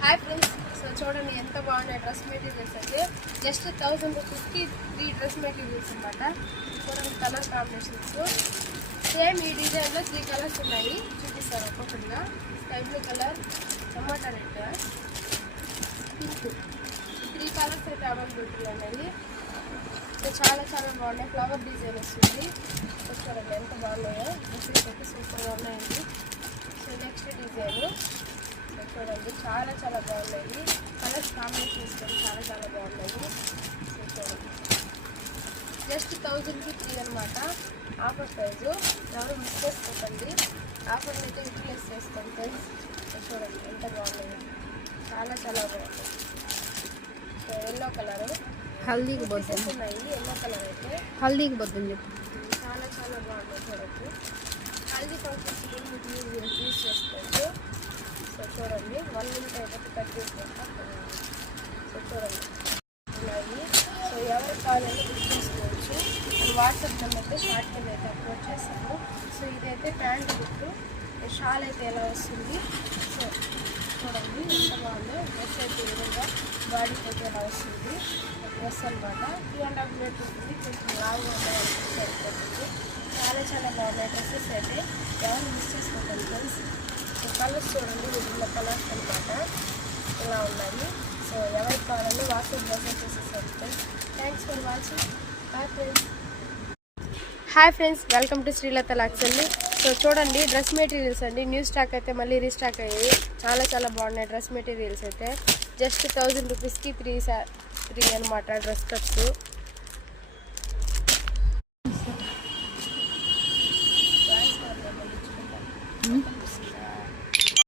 Hi friends, so చూడండి ఎంత బాగున్నాయి డ్రెస్ మెటీరియల్స్ అయితే. జస్ట్ 1000 రూపీస్కి 3 డ్రెస్ మెటీరియల్స్ అనమాట. చూడండి కలర్ కాంబినేషన్స్ సేమ్ ఈ డిజైన్లో 3 కలర్స్ ఉన్నాయి. చూపిస్తారు ఒక్కొక్కటిగా. స్కై బ్లూ కలర్, టమాటా రెడ్, పింక్, 3 కలర్స్ అయితే అవైలబిలిటీ ఉన్నాయి. సో చాలా బాగున్నాయి. ఫ్లవర్ డిజైన్ వస్తుంది. సో చూడండి ఎంత బాగున్నాయో. డ్రెస్సెస్ అయితే సూపర్గా ఉన్నాయండి. సో నెక్స్ట్ డిజైన్ చూడండి చాలా బాగున్నాయి. కలర్స్ కాంబినేషన్స్ కూడా చాలా బాగున్నాయి. సో చూడండి జస్ట్ 1000కి 3 అనమాట. Offer price. ఎవరు మిస్ చేసుకోకండి. ఆఫర్ని అయితే యూటిలైజ్ చేసుకోండి ఫ్రెండ్స్. సో చూడండి ఎంత బాగున్నాయి. చాలా బాగున్నాయి. సో ఎల్లో కలరు హల్దీకి బొద్దు ఉన్నాయి. ఎల్లో కలర్ అయితే హల్దీకి బొద్దని చెప్పు. చాలా బాగున్నాయి. చూడండి హల్దీ ఫంక్షన్స్ మీరు యూజ్ చేసుకోవచ్చు. సో చూడండి 1 మినిట్ అయితే కట్ చేసుకుంటాం. సో చూడండి ఉన్నాయి. సో ఎవరికి కావాలంటే బుక్ చేసుకోవచ్చు. నేను వాట్సాప్ నెంబర్తో షార్ట్ కింద అయితే అప్లోడ్ చేస్తాను. సో ఇదైతే ప్యాంట్ బుక్. షాల్ అయితే ఎలా వస్తుంది. సో చూడండి ఎంత బాగుందో. డ్రెస్ అయితే ఈ విధంగా బాడీకి అయితే ఎలా వస్తుంది. డ్రెస్ అనమాట 2.5 మీటర్ ఉంటుంది. కొంచెం లాంగ్ సరిపోతుంది. చాలా బాగున్నాయి డ్రెస్సెస్ అయితే. ఎవరు మిస్ చేసుకోకండి ఫ్రెండ్స్. సో కలర్స్ చూడండి వివిధ కలర్స్ అనమాట ఇలా ఉన్నాయి. సో ఎవరికి కావాలని వాట్సాప్ మెసేజ్ చేసేసారు friends. Thanks for watching. Bye friends. Hi friends, welcome to Srilatha locks. So చూడండి డ్రెస్ మెటీరియల్స్ అండి. న్యూ స్టాక్ అయితే మళ్ళీ రీస్టాక్ అయ్యాయి. చాలా బాగున్నాయి డ్రెస్ మెటీరియల్స్ అయితే. జస్ట్ 1000 రూపీస్కి 3 అనమాట డ్రెస్ కట్స్.